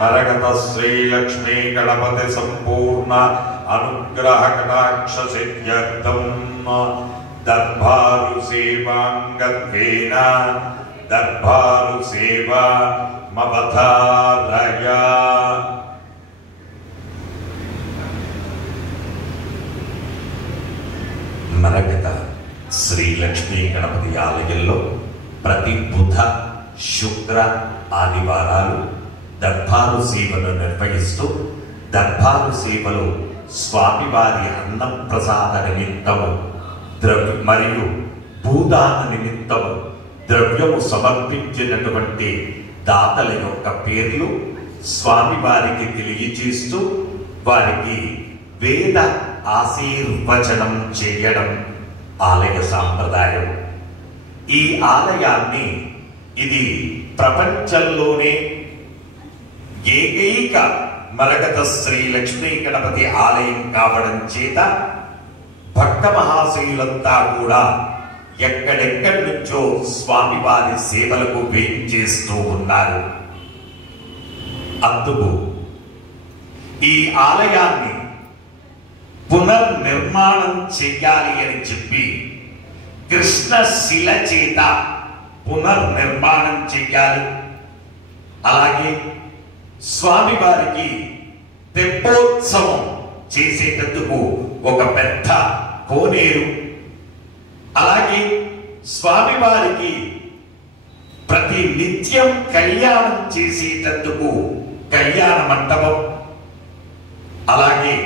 మరగత శ్రీలక్ష్మీ గణపతి సంపూర్ణ అనుగ్రహ కటాక్ష సిద్ధ్యర్థం దర్భారు సేవాంగత్వేన దర్భారు సేవా మవధారయ. మరగత శ్రీలక్ష్మీ గణపతి ఆలయంలో ప్రతి బుధ శుక్ర ఆదివారాలు దర్బారు సేవను నిర్వహిస్తూ దర్బారు సేవలో స్వామివారి అన్నప్రసాద నిమిత్తము మరియు భూదాన నిమిత్తము ద్రవ్యము సమర్పించినటువంటి దాతల యొక్క పేర్లు స్వామివారికి తెలియజేస్తూ వారికి వేద ఆశీర్వచనం చేయడం ఆలయ సాంప్రదాయం. ఈ ఆలయాన్ని ఇది ప్రపంచంలోనే ఏకైక మరగత శ్రీ లక్ష్మీ గణపతి ఆలయం కావడం చేత భక్త మహాశయులంతా కూడా ఎక్కడెక్కడి నుంచో స్వామివారి సేవలకు వేయించేస్తూ ఉన్నారు. అందుకు ఈ ఆలయాన్ని పునర్నిర్మాణం చెయ్యాలి అని చెప్పి కృష్ణశిల చేత పునర్నిర్మాణం చెయ్యాలి. అలాగే స్వామివారికి తెప్పోత్సవం చేసేటందుకు ఒక పెద్ద కోనేరు, అలాగే స్వామివారికి ప్రతి నిత్యం కళ్యాణం చేసేటందుకు కళ్యాణ మంటపం, అలాగే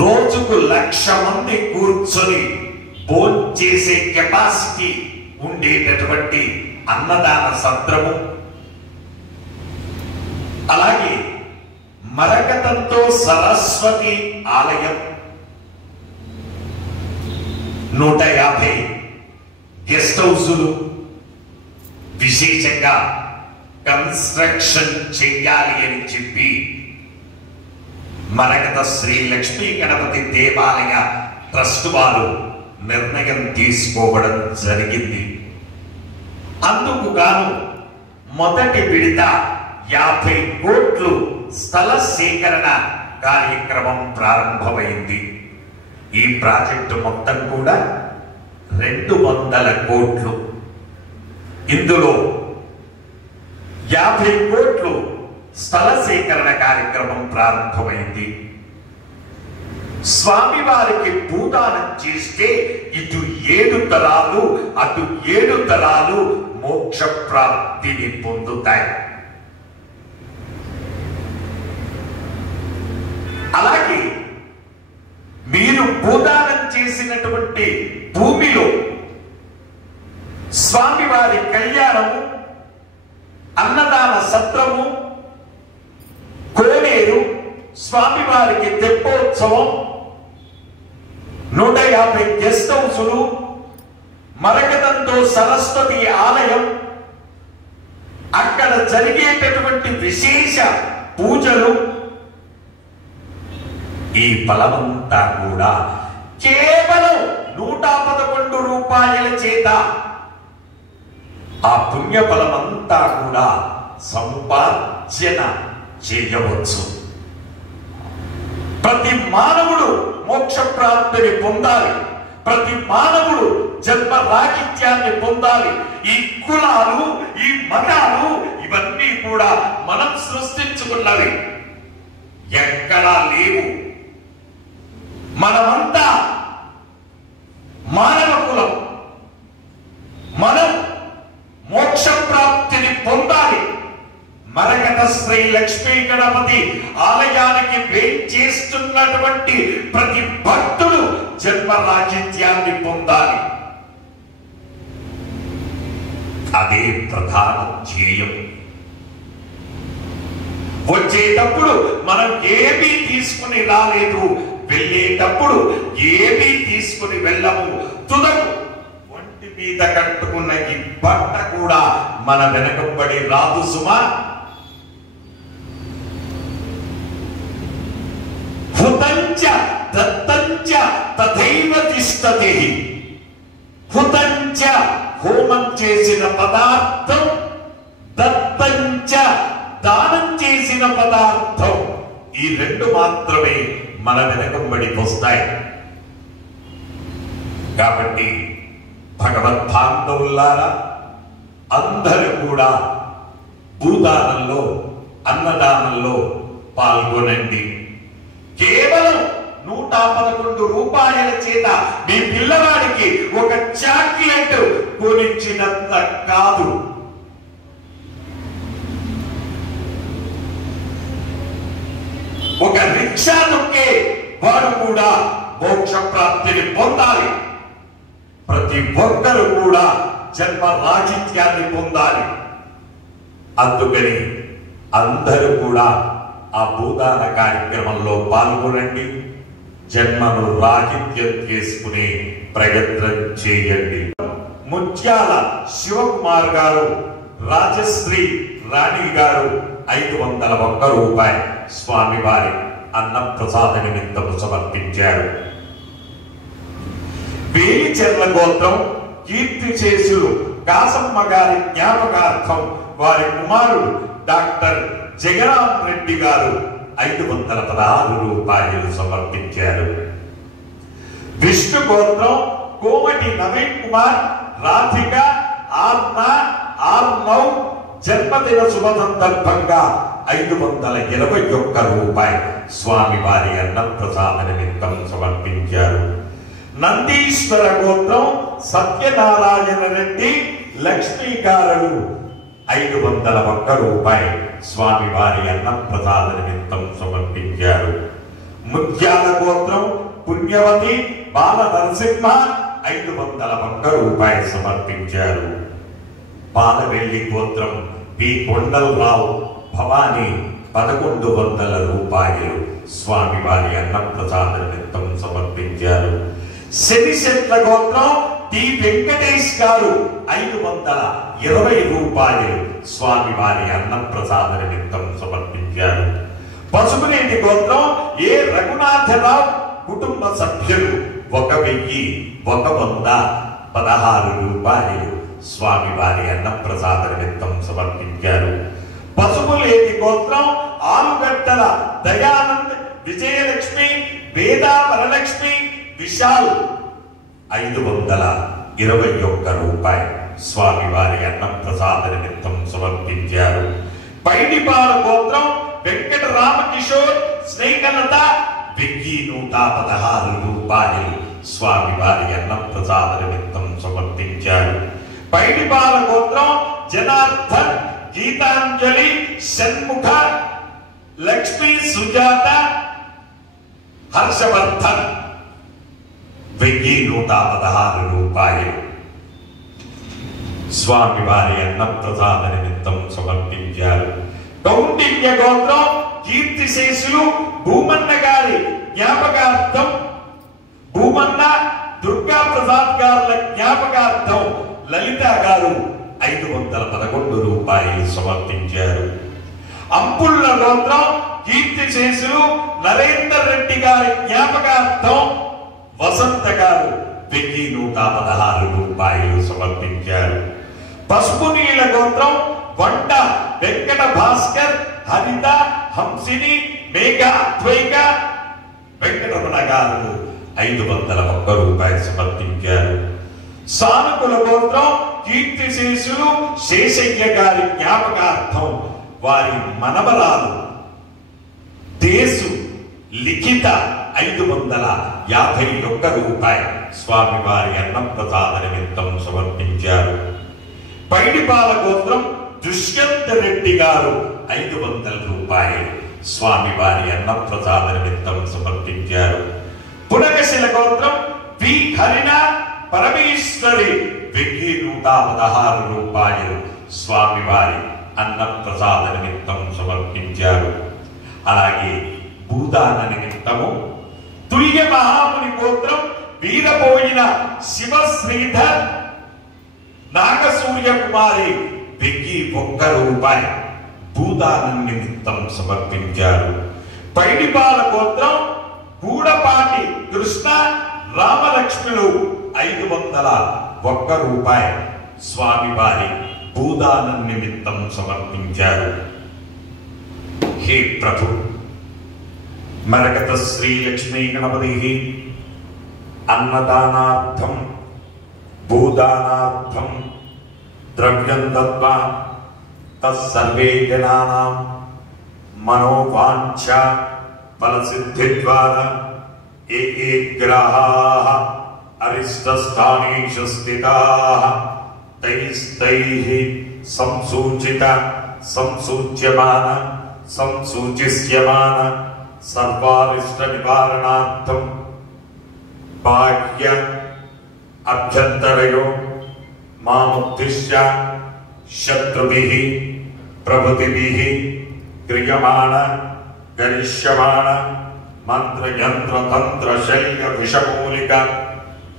రోజుకు 1,00,000 మంది కూర్చొని భోంచేసే కెపాసిటీ ఉండేటటువంటి అన్నదాన సత్రము, అలాగే మరకతంతో సరస్వతి ఆలయం, 150 గెస్ట్ హౌసులు విశేషంగా కన్స్ట్రక్షన్ చేయాలి అని చెప్పి మరకత శ్రీ లక్ష్మీ గణపతి దేవాలయ ట్రస్ట్ వారు నిర్ణయం తీసుకోవడం జరిగింది. అందుకు గాను మొదటి విడత 50 కోట్లు స్థల సేకరణ కార్యక్రమం ప్రారంభమైంది. ఈ ప్రాజెక్టు మొత్తం కూడా 200 కోట్లు. ఇందులో 50 కోట్లు స్థల సేకరణ కార్యక్రమం ప్రారంభమైంది. స్వామివారికి భూదానం చేస్తే ఇటు 7 తరాలు అటు 7 తరాలు మోక్ష ప్రాప్తిని పొందుతాయి. అలాగే మీరు భూదానం చేసినటువంటి భూమిలో స్వామివారి కళ్యాణము, అన్నదాన సత్రము, కోనేరు, స్వామివారికి తెప్పోత్సవం, 150 గెస్ట్ హౌసులు, మరకతంతో సరస్వతి ఆలయం, అక్కడ జరిగేటటువంటి విశేష పూజలు, ఈ ఫలమంతా కూడా కేవలం 111 రూపాయల చేత ఆ పుణ్య ఫలమంతా కూడా సంపార్జన చేయవచ్చు. ప్రతి మానవుడు మోక్ష ప్రాప్తిని పొందాలి, ప్రతి మానవుడు జన్మ రాహిత్యాన్ని పొందాలి. ఈ కులాలు, ఈ మతాలు ఇవన్నీ కూడా మనం సృష్టించుకున్నవి, ఎక్కడా లేవు. మనమంతా మానవ కులం, మనం మోక్ష ప్రాప్తిని పొందాలి. మరకత శ్రీ లక్ష్మీ గణపతి ఆలయానికి వేంచేస్తున్నటువంటి ప్రతి భక్తుడు జన్మ రాహిత్యాన్ని పొందాలి. అదే ప్రధాన ధ్యేయం. వచ్చేటప్పుడు మనం ఏమీ తీసుకుని రాలేదు, వెళ్ళేటప్పుడు ఏమీ తీసుకుని వెళ్ళము. తుదకు ఒంటి మీద కట్టుకున్న ఈ బట్ట కూడా మన వెనకబడి రాదు సుమా. హుతంచ దత్తంచ తథైవ తిష్టతి. హుతంచ హోమం చేసిన పదార్థం చేసిన పదార్థం ఈ రెండు మాత్రమే మన వెనకంబడి వస్తాయి. కాబట్టి భగవద్బాంధవులారా, అందరూ కూడా భూదానంలో, అన్నదానంలో పాల్గొనండి. కేవలం 111 రూపాయల చేత మీ పిల్లవాడికి ఒక చాక్లెట్ కొనిచ్చినంత కాదు, ఒక రిక్షా నొక్కే వాడు కూడా మోక్ష ప్రాప్తిని పొందాలి. ప్రతి ఒక్కరు కూడా జన్మ రాహిత్యాన్ని పొందాలి. అందుకని అందరూ కూడా ఆ భూదాన కార్యక్రమంలో పాల్గొనండి. జన్మను రాహిత్యం చేసుకునే ప్రయత్నం చేయండి. ముత్యాల శివకుమార్ గారు, రాజశ్రీ రాణి గారు 501 రూపాయలు స్వామివారి అన్నప్రసాద నిమిత్తము సమర్పించారు. వేలిచెర్ల గోత్రం కీర్తిశేషులు కాసమ్మ గారి జ్ఞాపకార్థం వారి కుమారుడు డాక్టర్ జగరాం రెడ్డి గారు 516 రూపాయలు సమర్పించారు. విష్ణు గోత్రం కోమటి నవీన్ కుమార్, రాధిక, ఆర్నవ్ జన్మదిన శుభ సందర్భంగా 521 రూపాయలు స్వామివారి అన్నప్రసాద నిమిత్తం సమర్పించారు. నందీశ్వర గోత్రం సత్యనారాయణ రెడ్డి, లక్ష్మీకారులు 501 రూపాయలు స్వామివారి అన్నప్రసాద నిమిత్తం సమర్పించారు. ముత్యాల గోత్రం పుణ్యవతి బాల నరసింహ 501 రూపాయలు సమర్పించారు. పాలవెల్లి గోత్రం పి కొండలరావు భవానీ 1100 రూపాయలు స్వామివారి అన్నప్రసాద నిమిత్తం సమర్పించారు. శనిశెట్ల గోత్రం టి వెంకటేష్ గారు 520 రూపాయలు స్వామివారి అన్నప్రసాద నిమిత్తం సమర్పించారు. పసుపునేటి గోత్రం ఏ రఘునాథరావు కుటుంబ సభ్యులు 1116 రూపాయలు స్వామివారి అన్నప్రసాద నిమిత్తం సమర్పించారు. పసుపులేటి గోత్రం ఆలుగడ్డల దయానంద్, విజయలక్ష్మి, వేదా వరలక్ష్మి, విశాల్ 521 రూపాయలు స్వామివారి అన్నప్రసాద నిమిత్తం సమర్పించారు. పైడిపాల గోత్రం వెంకట రామకిషోర్, స్నేహలత 1116 రూపాయలు స్వామివారి అన్నప్రసాద నిమిత్తం సమర్పించారు. పైడిపాల గోత్రం జనార్దన్, గీతాంజలి, షణ్ముఖ, లక్ష్మీ, సుజాత, హర్షవర్ధన్ 1116 రూపాయలు స్వామివారి అన్నప్రసాద నిమిత్తం సమర్పించారు. కౌండిన్య గోత్రం కీర్తిశేషులు భూమన్న గారి జ్ఞాపకార్థం, భూమన్న దుర్గా ప్రసాద్ గారుల జ్ఞాపకార్థం లలిత గారు 511 రూపాయలు సమర్పించారు. అంపుళ్ళ గోత్రం కీర్తిశేషులు నరేందర్ రెడ్డి గారి జ్ఞాపకార్థం వసంత గారు 1116 రూపాయలు సమర్పించారు. పసుపు నీళ్ళ గోత్రం వంట వెంకట భాస్కర్, హరిత, హంసిని, మేఘ, అద్వైక, వెంకటరమణ గారు 501 రూపాయలు సమర్పించారు. సానుకుల గోత్రం కీర్తిశేషులు శేషయ్య గారి జ్ఞాపకార్థం వారి మనవరాలు దేశు లిఖిత 551 రూపాయలు స్వామివారి అన్నప్రసాద నిమిత్తం సమర్పించారు. పైడిపాల గోత్రం దుష్యంత రెడ్డి గారు 500 రూపాయలు స్వామివారి అన్నప్రసాద నిమిత్తం సమర్పించారు. పునకశిల గోత్రం పి హరిణ పరమేశ్వరి 1116 రూపాయలు స్వామివారి అన్నప్రసాద నిమిత్తం సమర్పించారు. అలాగే భూదాన నిమిత్తము తుల్య మహాముని గోత్రం వీరపోయిన శివ శ్రీధర్ నాగసూర్య కుమారి 101 రూపాయలు భూదానం నిమిత్తం సమర్పించారు. పైడిపాల గోత్రం గూడపాటి కృష్ణ రామలక్ష్ములు 501 రూపాయలు స్వామివారి భూదానం నిమిత్తం సమర్పించారు. हे प्रभु मरकत श्री लक्ष्मी गणपति अन्नदानार्थं भूदानार्थं द्रव्यं दत्त्वा तत्सर्वे जनानां मनोवाञ्छा फलसिद्धिद्वारा ये ग्रहाः अरिष्टस्थानेषु स्थिताः तैस्तैः संसूच्यमान सर्वारिष्ट निवारणार्थं बाह्य अभ्यन्तरयो मामुद्दिश्य शत्रुभिः प्रभृतिभिः क्रियमाण गरिष्यमाण मंत्र यंत्र तंत्र शैल विषमूलिक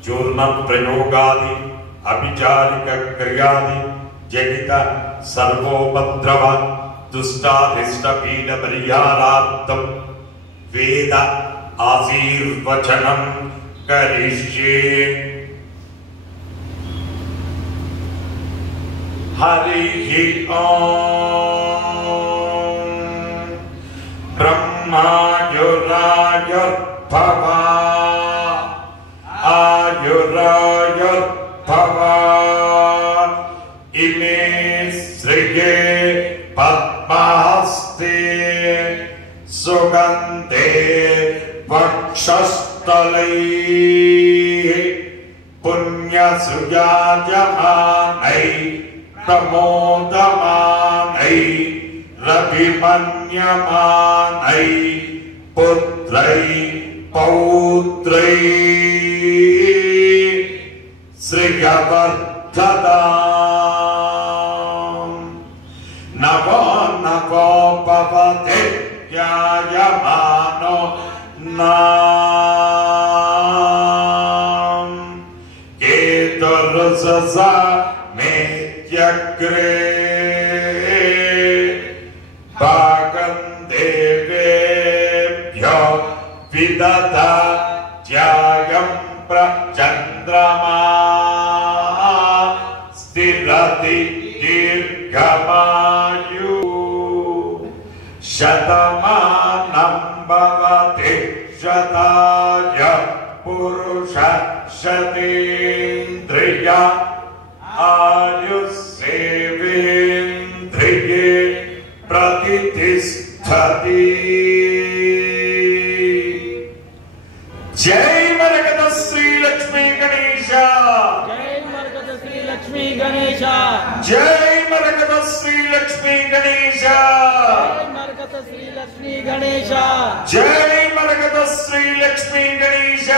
चूर्ण प्रयोगादि अभिचारिक क्रियादि जनित सर्वोपद्रव दुष्टाधिष्ट पीड परिहारार्थं वेद आशीर्वचनं करिष्ये। हरि ओम। ब्रह्मायुरायुर्भव आयुरायुर्भव इमे श्रिये पद्मास्ते सुगंधे वक्षस्थलैः पुण्यसुजायमानै प्रमोदमानै रविमन्यमानै पुत्रै पौत्रै श्रियवर्धताम्। नवो नवो भवते ध्यायमानो नाम केतुर्ससा मेत्यग्रे भागं देवेभ्यो विदधा ध्यायं प्रचन्द्रमा स्थिरति दीर्घमायु शतमानं भवति शताय पुरुष शतेन्द्रिय आयुष्येवेन्द्रिये प्रतिष्ठति। जय मरकत श्री लक्ष्मी गणेश। जय मरकत श्री लक्ष्मी गणेश। जय मरकत श्री लक्ष्मी गणेश। जय मरकत श्री लक्ष्मी गणेश। जय मरकत श्री लक्ष्मी गणेश। जय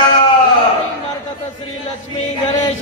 मरकत श्री लक्ष्मी गणेश।